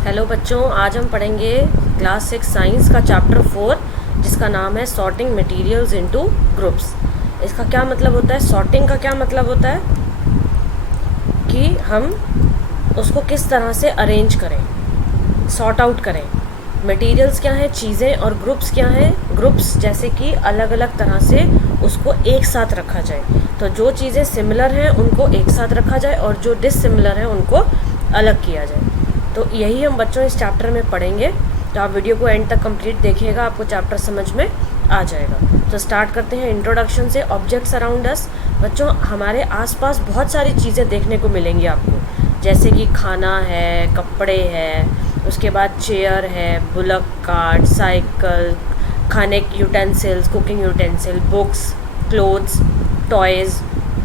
Hello बच्चों, आज हम पढ़ेंगे क्लास 6 साइंस का चैप्टर 4 जिसका नाम है सॉर्टिंग मटेरियल्स इनटू ग्रुप्स। इसका क्या मतलब होता है? सॉर्टिंग का क्या मतलब होता है कि हम उसको किस तरह से अरेंज करें, सॉर्ट आउट करें। मटेरियल्स क्या हैं? चीज़ें। और ग्रुप्स क्या हैं? ग्रुप्स जैसे कि अलग अलग तरह से उसको एक साथ रखा जाए। तो जो चीज़ें सिमिलर हैं उनको एक साथ रखा जाए और जो डिससिमिलर हैं उनको अलग किया जाए। तो यही हम बच्चों इस चैप्टर में पढ़ेंगे। तो आप वीडियो को एंड तक कंप्लीट देखिएगा, आपको चैप्टर समझ में आ जाएगा। तो स्टार्ट करते हैं इंट्रोडक्शन से। ऑब्जेक्ट्स अराउंड अस। बच्चों, हमारे आसपास बहुत सारी चीज़ें देखने को मिलेंगी आपको, जैसे कि खाना है, कपड़े हैं, उसके बाद चेयर है, बुलक कार्ट, साइकिल, खाने के utensils, cooking utensil, books, clothes, toys,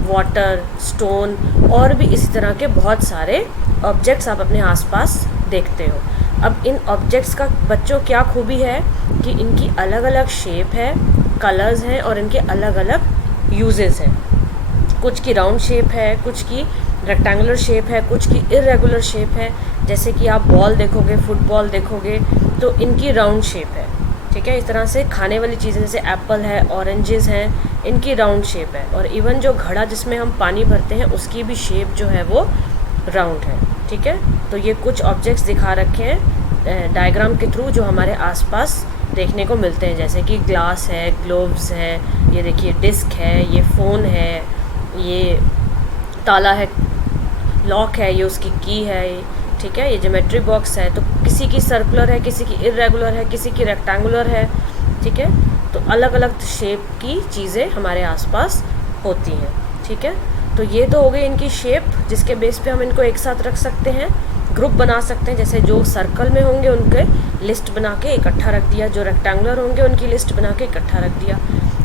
water, stone और भी इसी तरह के बहुत सारे ऑब्जेक्ट्स आप अपने आसपास देखते हो। अब इन ऑब्जेक्ट्स का बच्चों क्या खूबी है कि इनकी अलग अलग शेप है, कलर्स हैं और इनके अलग अलग यूजेस हैं। कुछ की राउंड शेप है, कुछ की रेक्टेंगुलर शेप है, कुछ की इरेगुलर शेप है। जैसे कि आप बॉल देखोगे, फुटबॉल देखोगे तो इनकी राउंड शेप है। ठीक है, इस तरह से खाने वाली चीज़ें जैसे एप्पल है, ऑरेंजेस हैं, इनकी राउंड शेप है। और इवन जो घड़ा जिसमें हम पानी भरते हैं उसकी भी शेप जो है वो राउंड है। ठीक है, तो ये कुछ ऑब्जेक्ट्स दिखा रखे हैं डायग्राम के थ्रू जो हमारे आसपास देखने को मिलते हैं, जैसे कि ग्लास है, ग्लोव्स है, ये देखिए डिस्क है, ये फ़ोन है, ये ताला है, लॉक है, ये उसकी की है। ठीक है, ये ज्योमेट्री बॉक्स है। तो किसी की सर्कुलर है, किसी की इरेगुलर है, किसी की रेक्टेंगुलर है। ठीक है, तो अलग अलग शेप की चीज़ें हमारे आसपास होती हैं। ठीक है, तो ये तो हो गई इनकी शेप जिसके बेस पे हम इनको एक साथ रख सकते हैं, ग्रुप बना सकते हैं। जैसे जो सर्कल में होंगे उनके लिस्ट बना के इकट्ठा रख दिया, जो रेक्टेंगुलर होंगे उनकी लिस्ट बना के इकट्ठा रख दिया।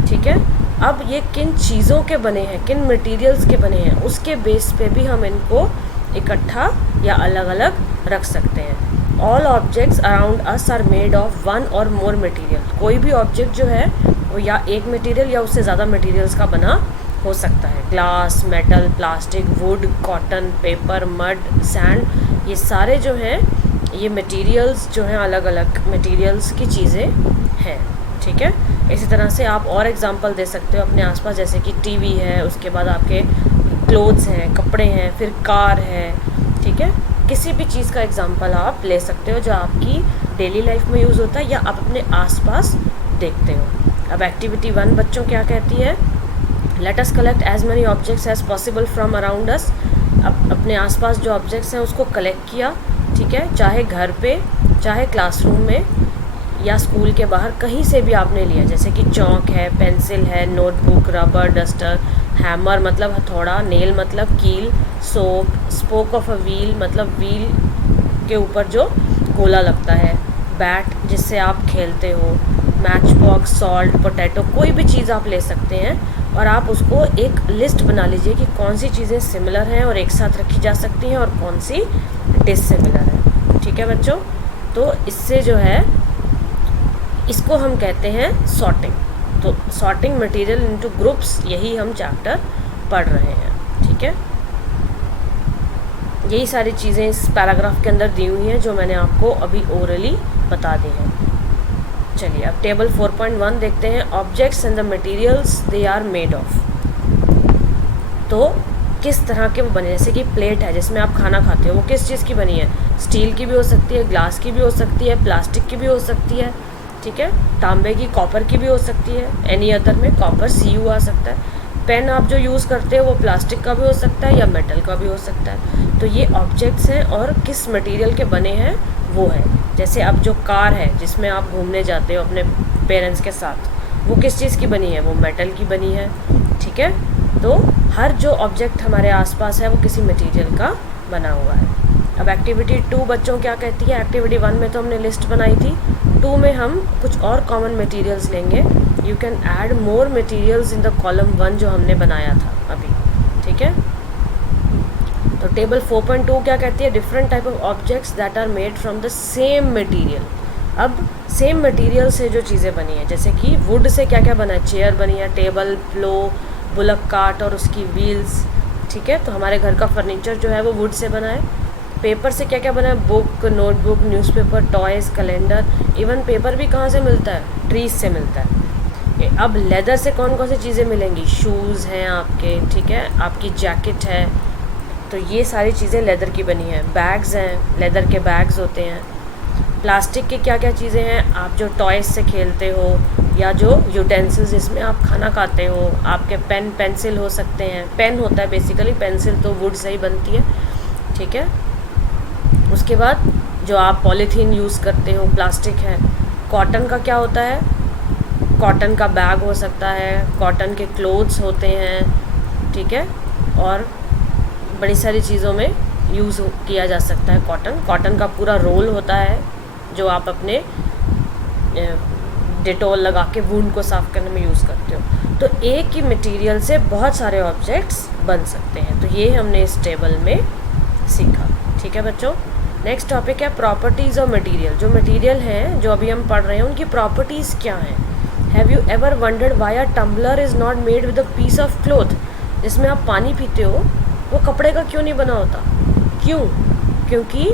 ठीक है, अब ये किन चीज़ों के बने हैं, किन मटेरियल्स के बने हैं, उसके बेस पे भी हम इनको इकट्ठा या अलग अलग रख सकते हैं। All objects around us are made of one or more material. कोई भी ऑब्जेक्ट जो है वो या एक मटेरियल या उससे ज़्यादा मटेरियल्स का बना हो सकता है। Glass, metal, plastic, would, cotton, paper, mud, sand, ये सारे जो हैं ये मटेरियल्स जो हैं अलग अलग मटेरियल्स की चीज़ें हैं। ठीक है, इसी तरह से आप और एग्जांपल दे सकते हो अपने आसपास, जैसे कि टीवी है, उसके बाद आपके क्लोथ्स हैं, कपड़े हैं, फिर कार है। ठीक है, किसी भी चीज़ का एग्जांपल आप ले सकते हो जो आपकी डेली लाइफ में यूज़ होता है या आप अपने आसपास देखते हो। अब एक्टिविटी 1 बच्चों क्या कहती है? Let us collect as many objects as possible from around us. अब अपने आसपास जो ऑब्जेक्ट्स हैं उसको कलेक्ट किया। ठीक है, चाहे घर पे, चाहे क्लासरूम में या स्कूल के बाहर, कहीं से भी आपने लिया, जैसे कि चौक है, पेंसिल है, नोटबुक, रबर, डस्टर, हैमर मतलब हथौड़ा, नेल मतलब कील, soap, spoke of a wheel मतलब व्हील के ऊपर जो गोला लगता है, बैट जिससे आप खेलते हो, मैच बॉक्स, सॉल्ट, पोटैटो, कोई भी चीज़ आप ले सकते हैं और आप उसको एक लिस्ट बना लीजिए कि कौन सी चीज़ें सिमिलर हैं और एक साथ रखी जा सकती हैं और कौन सी डिससिमिलर है। ठीक है बच्चों, तो इससे जो है इसको हम कहते हैं सॉर्टिंग। तो सॉर्टिंग मटेरियल इनटू ग्रुप्स, यही हम चैप्टर पढ़ रहे हैं। ठीक है, यही सारी चीज़ें इस पैराग्राफ के अंदर दी हुई हैं जो मैंने आपको अभी ओरली बता दी हैं। चलिए अब टेबल 4.1 देखते हैं। Objects and the materials they are made of. तो किस तरह के वो बने, जैसे कि प्लेट है जिसमें आप खाना खाते हो, वो किस चीज़ की बनी है? स्टील की भी हो सकती है, ग्लास की भी हो सकती है, प्लास्टिक की भी हो सकती है। ठीक है, तांबे की, कॉपर की भी हो सकती है, एनी अदर में कॉपर CU आ सकता है। पेन आप जो यूज़ करते हो वो प्लास्टिक का भी हो सकता है या मेटल का भी हो सकता है। तो ये ऑब्जेक्ट्स हैं और किस मटेरियल के बने हैं वो है। जैसे अब जो कार है जिसमें आप घूमने जाते हो अपने पेरेंट्स के साथ, वो किस चीज़ की बनी है? वो मेटल की बनी है। ठीक है, तो हर जो ऑब्जेक्ट हमारे आसपास है वो किसी मटेरियल का बना हुआ है। अब एक्टिविटी 2 बच्चों क्या कहती है? एक्टिविटी 1 में तो हमने लिस्ट बनाई थी, 2 में हम कुछ और कॉमन मटेरियल्स लेंगे। You can add more materials in the column 1 जो हमने बनाया था अभी। ठीक है, तो टेबल 4.2 क्या कहती है? Different type of objects that are made from the same material. अब सेम मटेरियल से जो चीज़ें बनी है, जैसे कि वुड से क्या क्या बना है? चेयर बनी है, टेबल, प्लो, बुलक कार्ट और उसकी व्हील्स। ठीक है, तो हमारे घर का फर्नीचर जो है वो वुड से बना है। पेपर से क्या क्या बना है, book, notebook, newspaper, toys, calendar, even paper भी कहाँ से मिलता है, ट्रीज से मिलता है। अब लेदर से कौन कौन सी चीज़ें मिलेंगी, शूज़ हैं आपके, ठीक है, आपकी जैकेट है, तो ये सारी चीज़ें लेदर की बनी है। बैग्स हैं, लेदर के बैग्स होते हैं। प्लास्टिक के क्या क्या चीज़ें हैं, आप जो टॉयज़ से खेलते हो या जो यूटेंसिल्स जिसमें आप खाना खाते हो, आपके पेन पेंसिल हो सकते हैं, पेन होता है बेसिकली, पेंसिल तो वुड से ही बनती है, ठीक है। उसके बाद जो आप पॉलीथीन यूज़ करते हो, प्लास्टिक है। कॉटन का क्या होता है, कॉटन का बैग हो सकता है, कॉटन के क्लोथ्स होते हैं, ठीक है, और बड़ी सारी चीज़ों में यूज़ किया जा सकता है कॉटन का पूरा रोल होता है जो आप अपने डेटॉल लगा के वुंड को साफ़ करने में यूज़ करते हो। तो एक ही मटेरियल से बहुत सारे ऑब्जेक्ट्स बन सकते हैं। तो ये हमने इस टेबल में सीखा, ठीक है बच्चों। नेक्स्ट टॉपिक है प्रॉपर्टीज़ ऑफ मटेरियल। जो मटेरियल हैं जो अभी हम पढ़ रहे हैं उनकी प्रॉपर्टीज़ क्या हैं। Have you ever wondered why a tumbler is not made with a piece of cloth. जिसमें आप पानी पीते हो वो कपड़े का क्यों नहीं बना होता, क्यों? क्योंकि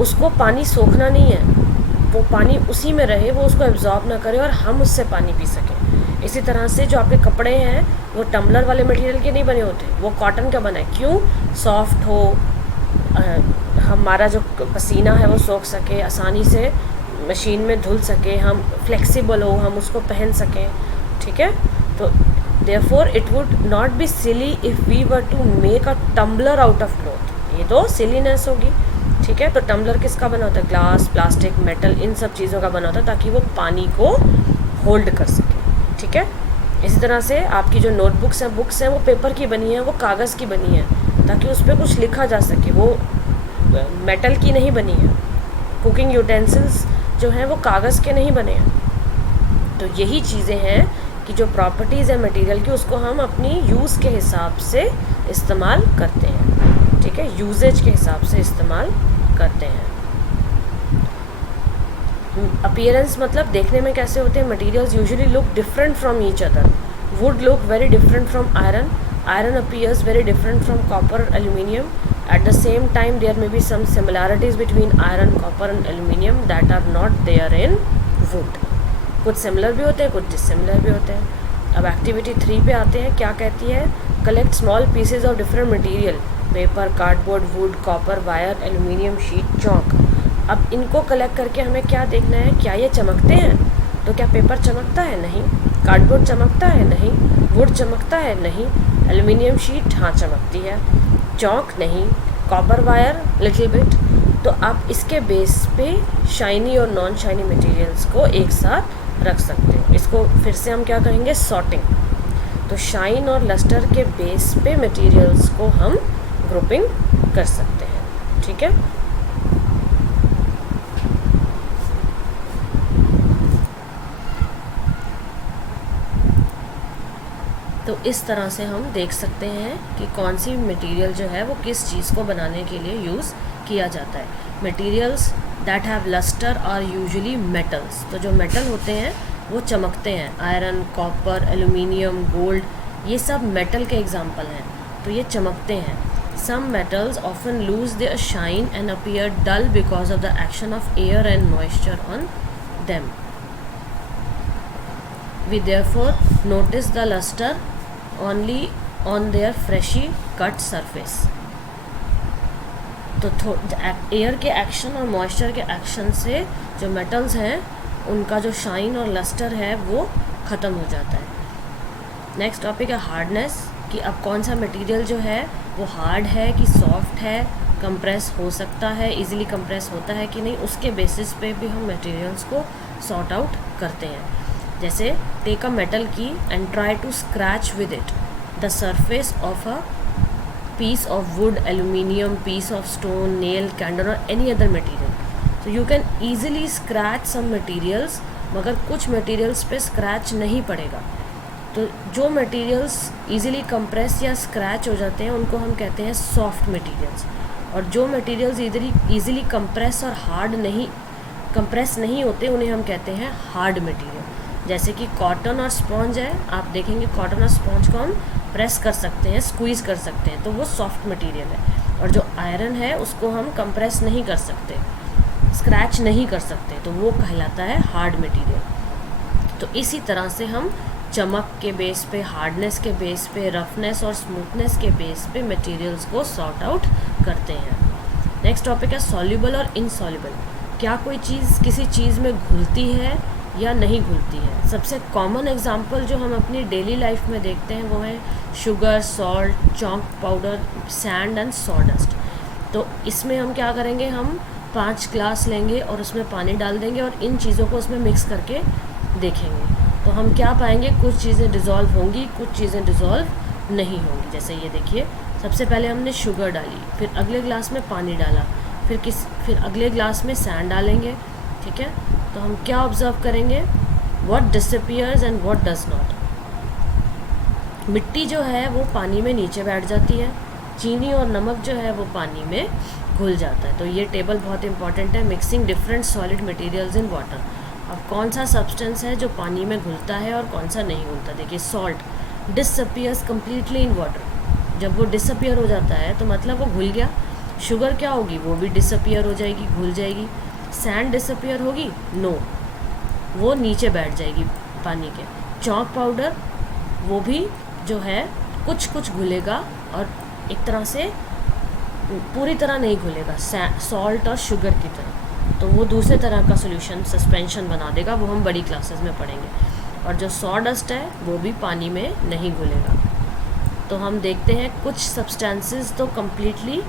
उसको पानी सोखना नहीं है, वो पानी उसी में रहे, वो उसको एब्जॉर्ब ना करे और हम उससे पानी पी सकें। इसी तरह से जो आपके कपड़े हैं वो टम्बलर वाले मटेरियल के नहीं बने होते, वो कॉटन का बना है। क्यों? सॉफ्ट हो, हमारा जो पसीना है वो सोख सके, आसानी से मशीन में धुल सके, हम फ्लेक्सिबल हो, हम उसको पहन सकें, ठीक है। तो therefore it would not be silly if we were to make a tumbler out of cloth। ये तो सिलीनेस होगी, ठीक है। तो टम्बलर किसका बना होता है, ग्लास, प्लास्टिक, मेटल, इन सब चीज़ों का बना होता है ताकि वो पानी को होल्ड कर सके, ठीक है। इसी तरह से आपकी जो नोटबुक्स हैं, बुक्स हैं, वो पेपर की बनी है, वो कागज़ की बनी है ताकि उस पर कुछ लिखा जा सके, वो मेटल की नहीं बनी है। कुकिंग यूटेंसिल्स जो हैं वो कागज़ के नहीं बने हैं। तो यही चीज़ें हैं कि जो प्रॉपर्टीज़ है मटेरियल की उसको हम अपनी यूज़ के हिसाब से इस्तेमाल करते हैं, ठीक है, यूजेज के हिसाब से इस्तेमाल करते हैं। अपीयरेंस मतलब देखने में कैसे होते हैं। Materials usually look different from each other. Wood look very different from iron, iron appears very different from copper, aluminium. At the same time there may be some similarities between iron, copper and aluminium that are not there in wood. कुछ similar भी होते हैं, कुछ dissimilar भी होते हैं। अब activity 3 पे आते हैं, क्या कहती है, collect small pieces of different material, paper, cardboard, wood, copper, wire, aluminium sheet, chalk. अब इनको कलेक्ट करके हमें क्या देखना है, क्या ये चमकते हैं? तो क्या पेपर चमकता है? नहीं। कार्डबोर्ड चमकता है? नहीं। वुड चमकता है? नहीं। एल्यूमिनियम शीट हाँ चमकती है, चौक नहीं। Copper wire little bit. तो आप इसके बेस पे शाइनी और नॉन शाइनी मटेरियल्स को एक साथ रख सकते हो। इसको फिर से हम क्या कहेंगे, सॉर्टिंग। तो शाइन और लस्टर के बेस पे मटेरियल्स को हम ग्रुपिंग कर सकते हैं, ठीक है। तो इस तरह से हम देख सकते हैं कि कौन सी मटेरियल जो है वो किस चीज़ को बनाने के लिए यूज़ किया जाता है। Materials that have lustre are usually metals. तो जो मेटल होते हैं वो चमकते हैं, आयरन, कॉपर, एल्यूमिनियम, गोल्ड, ये सब मेटल के एग्जाम्पल हैं, तो ये चमकते हैं। Some metals often lose their shine and appear dull because of the action of air and moisture on them. We therefore notice the luster only on their freshly cut surface। तो air के action और moisture के action से जो metals हैं उनका जो shine और लस्टर है वो ख़त्म हो जाता है। नेक्स्ट टॉपिक है हार्डनेस, कि अब कौन सा मटेरियल जो है वो हार्ड है कि सॉफ्ट है, कंप्रेस हो सकता है, इजीली कंप्रेस होता है कि नहीं, उसके बेसिस पे भी हम मटेरियल्स को सॉर्ट आउट करते हैं। जैसे take a metal key and try to scratch with it the surface of a piece of wood, aluminium, piece of stone, nail, candle और एनी अदर मटेरियल। तो you can easily scratch some materials, मगर कुछ materials पे scratch नहीं पड़ेगा। तो जो materials easily compress या स्क्रैच हो जाते हैं उनको हम कहते हैं सॉफ्ट मटेरियल्स, और जो मटेरियल्स ईजिली कंप्रेस और कंप्रेस नहीं होते उन्हें हम कहते हैं हार्ड मटेरियल। जैसे कि कॉटन और स्पॉन्ज है, आप देखेंगे कॉटन और स्पॉन्ज को हम प्रेस कर सकते हैं, स्क्वीज़ कर सकते हैं, तो वो सॉफ्ट मटेरियल है। और जो आयरन है उसको हम कंप्रेस नहीं कर सकते, स्क्रैच नहीं कर सकते, तो वो कहलाता है हार्ड मटेरियल। तो इसी तरह से हम चमक के बेस पे, हार्डनेस के बेस पे, रफनेस और स्मूथनेस के बेस पे मटेरियल्स को सॉर्ट आउट करते हैं। नेक्स्ट टॉपिक है सॉल्युबल और इनसॉल्युबल। क्या कोई चीज़ किसी चीज़ में घुलती है या नहीं घुलती है? सबसे कॉमन एग्जांपल जो हम अपनी डेली लाइफ में देखते हैं वो है sugar, salt, chalk powder, sand and sawdust. तो इसमें हम क्या करेंगे, हम 5 ग्लास लेंगे और उसमें पानी डाल देंगे और इन चीज़ों को उसमें मिक्स करके देखेंगे, तो हम क्या पाएंगे, कुछ चीज़ें डिज़ोल्व होंगी, कुछ चीज़ें डिज़ोल्व नहीं होंगी। जैसे ये देखिए, सबसे पहले हमने शुगर डाली, फिर अगले ग्लास में पानी डाला, फिर अगले ग्लास में सैंड डालेंगे, ठीक है। तो हम क्या ऑब्जर्व करेंगे, what disappears and what does not. मिट्टी जो है वो पानी में नीचे बैठ जाती है, चीनी और नमक जो है वो पानी में घुल जाता है। तो ये टेबल बहुत इंपॉर्टेंट है, mixing different solid materials in water. अब कौन सा सब्सटेंस है जो पानी में घुलता है और कौन सा नहीं घुलता। देखिए, salt disappears completely in water. जब वो डिसअपियर हो जाता है तो मतलब वो घुल गया। शुगर क्या होगी, वो भी डिसअपियर हो जाएगी, घुल जाएगी। सैंड डिसअपियर होगी, नो, वो नीचे बैठ जाएगी पानी के। चॉक पाउडर वो भी जो है कुछ कुछ घुलेगा और एक तरह से पूरी तरह नहीं घुलेगा, सॉल्ट और शुगर की तरह, तो वो दूसरे तरह का सॉल्यूशन सस्पेंशन बना देगा, वो हम बड़ी क्लासेस में पढ़ेंगे। और जो सॉडस्ट है वो भी पानी में नहीं घुलेगा। तो हम देखते हैं कुछ सब्सटेंसेस तो कम्प्लीटली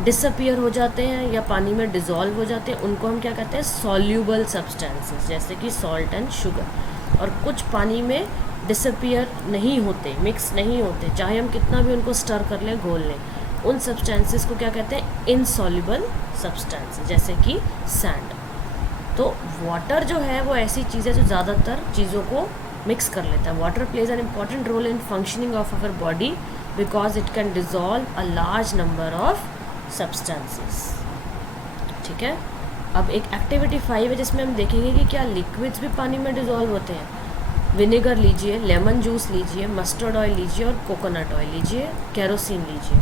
डिसअपियर हो जाते हैं या पानी में डिज़ोल्व हो जाते हैं, उनको हम क्या कहते हैं, सॉल्यूबल सब्सटेंसेस, जैसे कि सॉल्ट एंड शुगर। और कुछ पानी में डिसअपियर नहीं होते, मिक्स नहीं होते, चाहे हम कितना भी उनको स्टर कर लें, घोल लें, उन सब्सटेंसेस को क्या कहते हैं, इनसॉल्युबल सब्सटेंसेस, जैसे कि सैंड। तो वाटर जो है वो ऐसी चीज़ है जो ज़्यादातर चीज़ों को मिक्स कर लेता है। Water plays an important role in functioning of our body because it can dissolve a large number of substances, ठीक है। अब एक एक्टिविटी 5 है जिसमें हम देखेंगे कि क्या लिक्विड्स भी पानी में डिज़ोल्व होते हैं। विनेगर लीजिए, लेमन जूस लीजिए, मस्टर्ड ऑयल लीजिए और कोकोनट ऑयल लीजिए, केरोसिन लीजिए,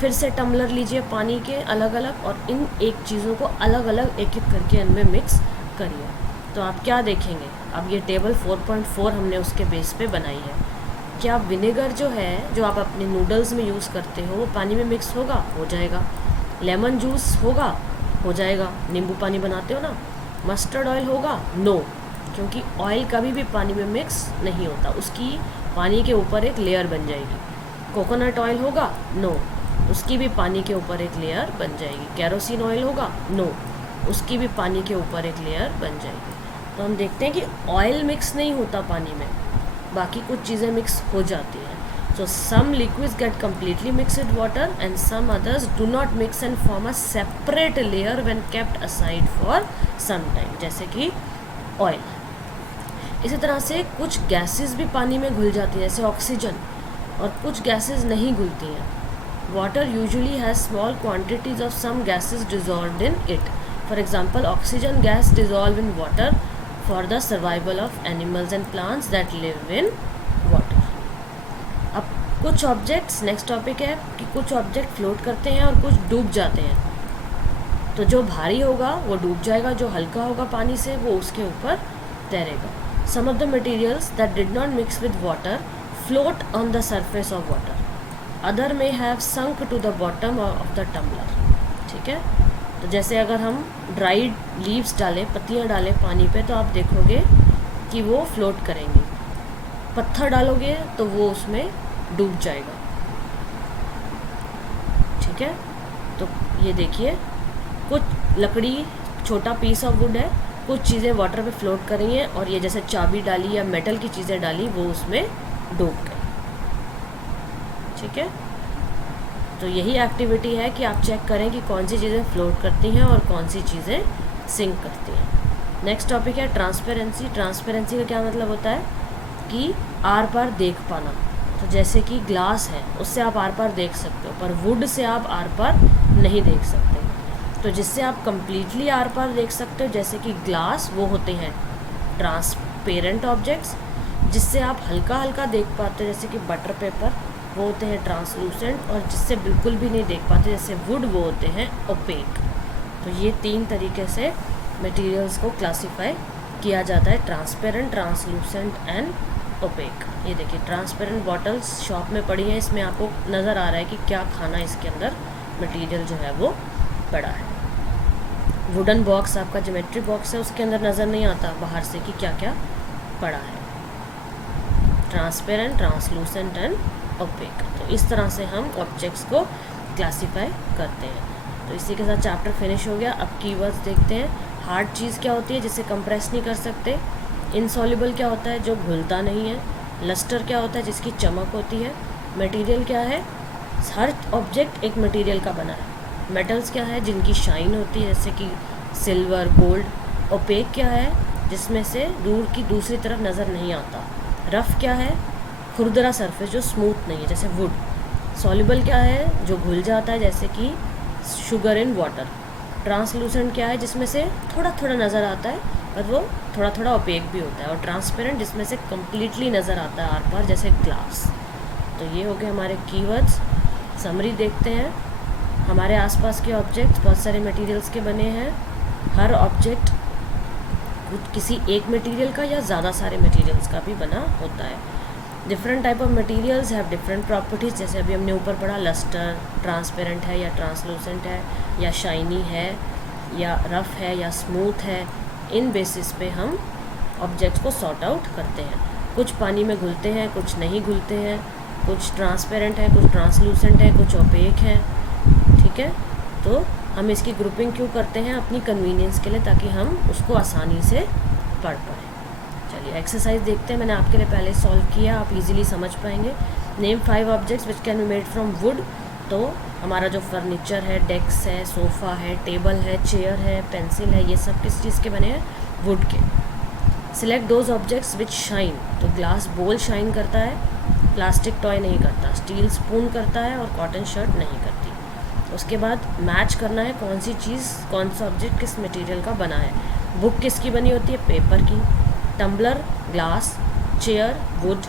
फिर से टम्बलर लीजिए पानी के अलग अलग, और इन एक चीज़ों को अलग अलग एक एक करके इनमें मिक्स करिए। तो आप क्या देखेंगे, अब ये टेबल 4.4 हमने उसके बेस पे बनाई है। क्या विनेगर जो है, जो आप अपने नूडल्स में यूज़ करते हो, वो पानी में मिक्स होगा, हो जाएगा। लेमन जूस होगा, हो जाएगा, नींबू पानी बनाते हो ना। मस्टर्ड ऑयल होगा, नो, क्योंकि ऑयल कभी भी पानी में मिक्स नहीं होता, उसकी पानी के ऊपर एक लेयर बन जाएगी। कोकोनट ऑयल होगा, नो, उसकी भी पानी के ऊपर एक लेयर बन जाएगी। केरोसिन ऑयल होगा, नो, उसकी भी पानी के ऊपर एक लेयर बन जाएगी। तो हम देखते हैं कि ऑयल मिक्स नहीं होता पानी में, बाकी कुछ चीज़ें मिक्स हो जाती हैं। So some liquids get completely mix with water and some others do not mix and form a separate layer when kept aside for some time, जैसे कि ऑयल। इसी तरह से कुछ गैसेस भी पानी में घुल जाती हैं, जैसे ऑक्सीजन, और कुछ गैसेस नहीं घुलती हैं। Water usually has small quantities of some gases dissolved in it. For example, oxygen gas dissolved in water for the survival of animals and plants that live in water. अब कुछ objects, next topic है कि कुछ object float करते हैं और कुछ डूब जाते हैं। तो जो भारी होगा वो डूब जाएगा, जो हल्का होगा पानी से वो उसके ऊपर तैरेगा। Some of the materials that did not mix with water float on the surface of water. Other में have sunk to the bottom of the tumbler, ठीक है। तो जैसे अगर हम ड्राइड लीव्स डालें, पत्तियाँ डालें पानी पे, तो आप देखोगे कि वो फ्लोट करेंगी। पत्थर डालोगे तो वो उसमें डूब जाएगा, ठीक है। तो ये देखिए, कुछ लकड़ी, छोटा पीस ऑफ वुड है, कुछ चीज़ें वाटर पे फ्लोट कर रही हैं, और ये जैसे चाबी डाली या मेटल की चीज़ें डाली, वो उसमें डूब गई, ठीक है। तो यही एक्टिविटी है कि आप चेक करें कि कौन सी चीज़ें फ्लोट करती हैं और कौन सी चीज़ें सिंक करती हैं। नेक्स्ट टॉपिक है ट्रांसपेरेंसी। ट्रांसपेरेंसी का क्या मतलब होता है कि आर पार देख पाना। तो जैसे कि ग्लास है, उससे आप आर पार देख सकते हो, पर वुड से आप आर पार नहीं देख सकते। तो जिससे आप कम्प्लीटली आर पार देख सकते हो, जैसे कि ग्लास, वो होते हैं ट्रांसपेरेंट ऑब्जेक्ट्स। जिससे आप हल्का हल्का देख पाते हो, जैसे कि बटर पेपर, वो होते हैं ट्रांसलूसेंट, और जिससे बिल्कुल भी नहीं देख पाते जैसे वुड वो होते हैं ओपेक। तो ये 3 तरीके से मटेरियल्स को क्लासिफाई किया जाता है, ट्रांसपेरेंट, ट्रांसलूसेंट एंड ओपेक। ये देखिए ट्रांसपेरेंट बॉटल्स शॉप में पड़ी हैं, इसमें आपको नज़र आ रहा है कि क्या खाना इसके अंदर मटेरियल जो है वो पड़ा है। वुडन बॉक्स आपका ज्योमेट्री बॉक्स है, उसके अंदर नज़र नहीं आता बाहर से कि क्या क्या पड़ा है। Transparent, translucent and opaque. तो इस तरह से हम ऑब्जेक्ट्स को क्लासीफाई करते हैं। तो इसी के साथ चैप्टर फिनिश हो गया। अब कीवर्ड्स देखते हैं। हार्ड चीज़ क्या होती है जिसे कंप्रेस नहीं कर सकते। इनसॉल्युबल क्या होता है जो घुलता नहीं है। लस्टर क्या होता है जिसकी चमक होती है। मटेरियल क्या है, हर ऑब्जेक्ट एक मटेरियल का बना है। मेटल्स क्या है जिनकी शाइन होती है जैसे कि सिल्वर, गोल्ड। ओपेक क्या है जिसमें से दूर की दूसरी तरफ नज़र नहीं आता। रफ़ क्या है, खुरदरा सरफेस जो स्मूथ नहीं है जैसे वुड। सॉल्युबल क्या है जो घुल जाता है जैसे कि शुगर इन वाटर। ट्रांसलूसेंट क्या है जिसमें से थोड़ा थोड़ा नज़र आता है पर वो थोड़ा थोड़ा ओपेक भी होता है। और ट्रांसपेरेंट जिसमें से कम्प्लीटली नज़र आता है आर पार जैसे ग्लास। तो ये हो गए हमारे कीवर्ड्स। समरी देखते हैं। हमारे आसपास के ऑब्जेक्ट बहुत सारे मटेरियल्स के बने हैं। हर ऑब्जेक्ट किसी एक मटेरियल का या ज़्यादा सारे मटेरियल्स का भी बना होता है। Different type of materials have different properties. जैसे अभी हमने ऊपर पढ़ा, लस्टर ट्रांसपेरेंट है या ट्रांसलूसेंट है या शाइनी है या रफ़ है या स्मूथ है। इन बेसिस पे हम ऑब्जेक्ट्स को सॉर्ट आउट करते हैं। कुछ पानी में घुलते हैं, कुछ नहीं घुलते हैं, कुछ ट्रांसपेरेंट है, कुछ ट्रांसलूसेंट है, कुछ ओपेक है। ठीक है, तो हम इसकी ग्रुपिंग क्यों करते हैं, अपनी कन्वीनियंस के लिए, ताकि हम उसको आसानी से पढ़ पाएँ। चलिए एक्सरसाइज देखते हैं। मैंने आपके लिए पहले सॉल्व किया, आप इजीली समझ पाएंगे। Name 5 objects which can be made from would. तो हमारा जो फर्नीचर है, डेस्क है, सोफ़ा है, टेबल है, चेयर है, पेंसिल है, ये सब किस चीज़ के बने हैं, वुड के। Select those objects which shine. तो ग्लास बोल शाइन करता है, प्लास्टिक टॉय नहीं करता, स्टील स्पून करता है और कॉटन शर्ट नहीं करती। उसके बाद मैच करना है कौन सी चीज़, कौन सा ऑब्जेक्ट किस मटेरियल का बना है। बुक किसकी बनी होती है, पेपर की। Tumbler glass, chair wood,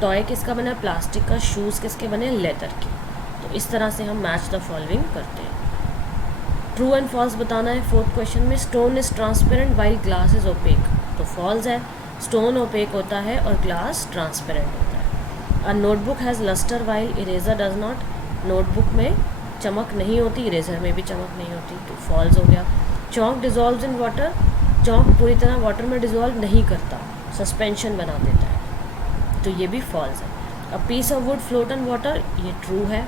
toy किसका बना है, प्लास्टिक का। शूज़ किसके बने, लेदर के। तो इस तरह से हम मैच द फॉलोइंग करते हैं। ट्रू एंड फॉल्स बताना है 4th क्वेश्चन में। Stone is transparent while glass is opaque. तो फॉल्स है, स्टोन ओपेक होता है और ग्लास ट्रांसपेरेंट होता है। A notebook has lustre while eraser does not. Notebook में चमक नहीं होती, इरेजर में भी चमक नहीं होती, तो फॉल्स हो गया। चौक डिज़ोल्व इन वाटर। चौक पूरी तरह वाटर में डिज़ोल्व नहीं करता, सस्पेंशन बना देता है, तो ये भी फॉल्स है। A piece of wood float on water, ये ट्रू है।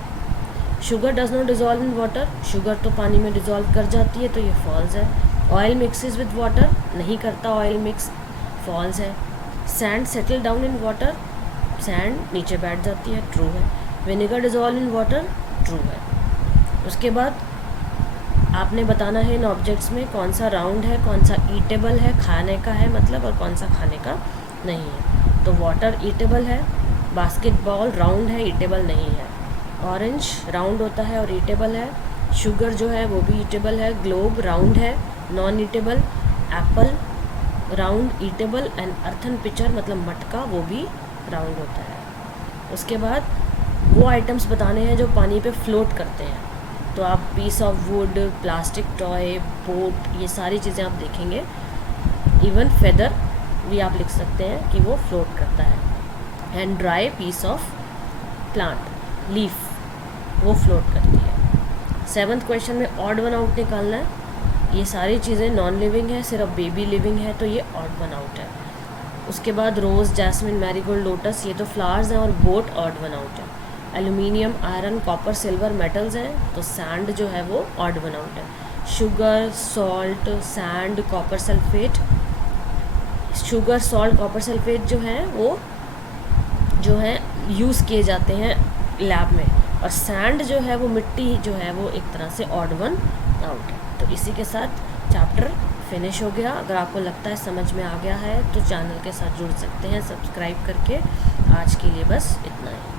Sugar does not dissolve in water. Sugar तो पानी में डिज़ोल्व कर जाती है, तो ये फॉल्स है। ऑयल मिक्सेस विद वाटर, नहीं करता ऑयल मिक्स, फॉल्स है। Sand settle down in water. Sand नीचे बैठ जाती है, ट्रू है। Vinegar dissolve in water, true है। उसके बाद आपने बताना है इन ऑब्जेक्ट्स में कौन सा राउंड है, कौन सा ईटेबल है, खाने का है मतलब, और कौन सा खाने का नहीं है। तो वाटर ईटेबल है, बास्केटबॉल राउंड है, ईटेबल नहीं है। ऑरेंज राउंड होता है और ईटेबल है। शुगर जो है वो भी ईटेबल है। ग्लोब राउंड है, non eatable. Apple round, eatable. And earthen pitcher मतलब मटका, वो भी राउंड होता है। उसके बाद वो आइटम्स बताने हैं जो पानी पे फ्लोट करते हैं। तो आप piece of wood, plastic toy, boat, ये सारी चीज़ें आप देखेंगे। इवन फेदर भी आप लिख सकते हैं कि वो फ्लोट करता है। And dry piece of plant, leaf, वो फ्लोट करती है। 7th क्वेश्चन में ऑड वन आउट निकालना है। ये सारी चीज़ें नॉन लिविंग है, सिर्फ बेबी लिविंग है, तो ये ऑड वन आउट है। उसके बाद रोज़, जैस्मिन, मैरीगोल्ड, लोटस, ये तो फ्लावर्स हैं, और बोट ऑड वन आउट है। Aluminium, iron, copper, silver metals हैं, तो सैंड जो है वो ऑड वन आउट है। Sugar, salt, sand, copper sulphate. Sugar, salt, copper sulphate जो है वो जो है यूज़ किए जाते हैं लैब में, और सैंड जो है वो मिट्टी जो है वो एक तरह से ऑड वन आउट है। तो इसी के साथ चैप्टर फिनिश हो गया। अगर आपको लगता है समझ में आ गया है तो चैनल के साथ जुड़ सकते हैं सब्सक्राइब करके। आज के लिए बस इतना ही।